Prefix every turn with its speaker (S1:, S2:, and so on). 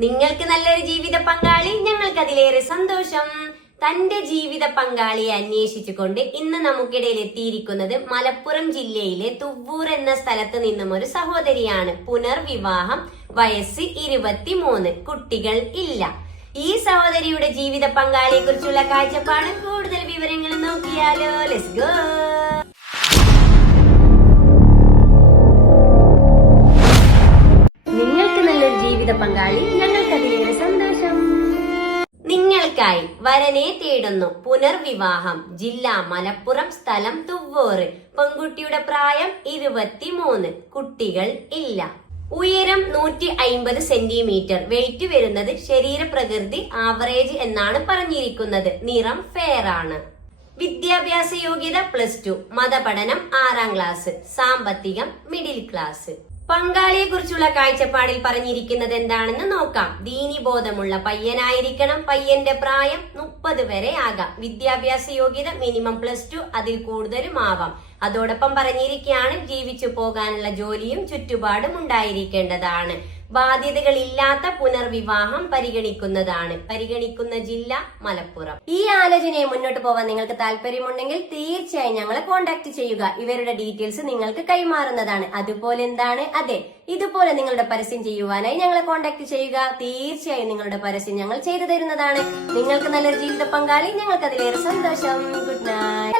S1: നിങ്ങൾക്ക് നല്ലൊരു ജീവിത പങ്കാളി ഞങ്ങൾക്ക് അതിലേറെ സന്തോഷം. തന്റെ ജീവിത പങ്കാളിയെ അന്വേഷിച്ചുകൊണ്ട് ഇന്ന് നമുക്കിടയിൽ എത്തിയിരിക്കുന്നത് മലപ്പുറം ജില്ലയിലെ തുവ്വൂർ എന്ന സ്ഥലത്ത് നിന്നും ഒരു സഹോദരിയാണ്. പുനർവിവാഹം വയസ്സ് ഇരുപത്തിമൂന്ന്. കുട്ടികൾ ഇല്ല. ഈ സഹോദരിയുടെ ജീവിത പങ്കാളിയെ കുറിച്ചുള്ള കാഴ്ചപ്പാട് കൂടുതൽ വിവരങ്ങൾ നോക്കിയാലോ. ലെറ്റ്സ് ഗോ ജീവിത പങ്കാളി ഞങ്ങൾക്കതിലേറെ സന്തോഷം. നിങ്ങൾക്കായി വരനെ തേടുന്നു പുനർവിവാഹം. ജില്ല മലപ്പുറം സ്ഥലം തുവ്വോറ്. പെൺകുട്ടിയുടെ പ്രായം ഇരുപത്തിമൂന്ന്. കുട്ടികൾ ഇല്ല. ഉയരം നൂറ്റി അയിമ്പത് സെന്റിമീറ്റർ. വെയിറ്റ് വരുന്നത് ശരീരപ്രകൃതി ആവറേജ് എന്നാണ് പറഞ്ഞിരിക്കുന്നത്. നിറം ഫെയർ ആണ് വിദ്യാഭ്യാസ യോഗ്യത പ്ലസ് ടു. മതപഠനം ആറാം ക്ലാസ്. സാമ്പത്തികം മിഡിൽ ക്ലാസ്. പങ്കാളിയെ കുറിച്ചുള്ള കാഴ്ചപ്പാടിൽ പറഞ്ഞിരിക്കുന്നത് എന്താണെന്ന് നോക്കാം. ദീനി ബോധമുള്ള പയ്യനായിരിക്കണം. പയ്യന്റെ പ്രായം മുപ്പത് വരെ ആകാം. വിദ്യാഭ്യാസ യോഗ്യത മിനിമം പ്ലസ് ടു അതിൽ കൂടുതലും ആവാം. അതോടൊപ്പം പറഞ്ഞിരിക്കുകയാണ് ജീവിച്ചു പോകാനുള്ള ജോലിയും ചുറ്റുപാടും ഉണ്ടായിരിക്കേണ്ടതാണ്. ബാധ്യതകളില്ലാത്ത പുനർവിവാഹം പരിഗണിക്കുന്നതാണ്. പരിഗണിക്കുന്ന ജില്ല മലപ്പുറം. ഈ ആലോചനയെ മുന്നോട്ട് പോകാൻ നിങ്ങൾക്ക് താല്പര്യമുണ്ടെങ്കിൽ തീർച്ചയായും ഞങ്ങളെ കോൺടാക്ട് ചെയ്യുക. ഇവരുടെ ഡീറ്റെയിൽസ് നിങ്ങൾക്ക് കൈമാറുന്നതാണ്. അതുപോലെ എന്താണ്? അതെ ഇതുപോലെ നിങ്ങളുടെ പരസ്യം ചെയ്യുവാനായി ഞങ്ങളെ കോൺടാക്ട് ചെയ്യുക. തീർച്ചയായും നിങ്ങളുടെ പരസ്യം ഞങ്ങൾ ചെയ്തു തരുന്നതാണ്. നിങ്ങൾക്ക് നല്ലൊരു ജീവിത പങ്കാളി ഞങ്ങൾക്ക് അതിലേറെ സന്തോഷം. Good night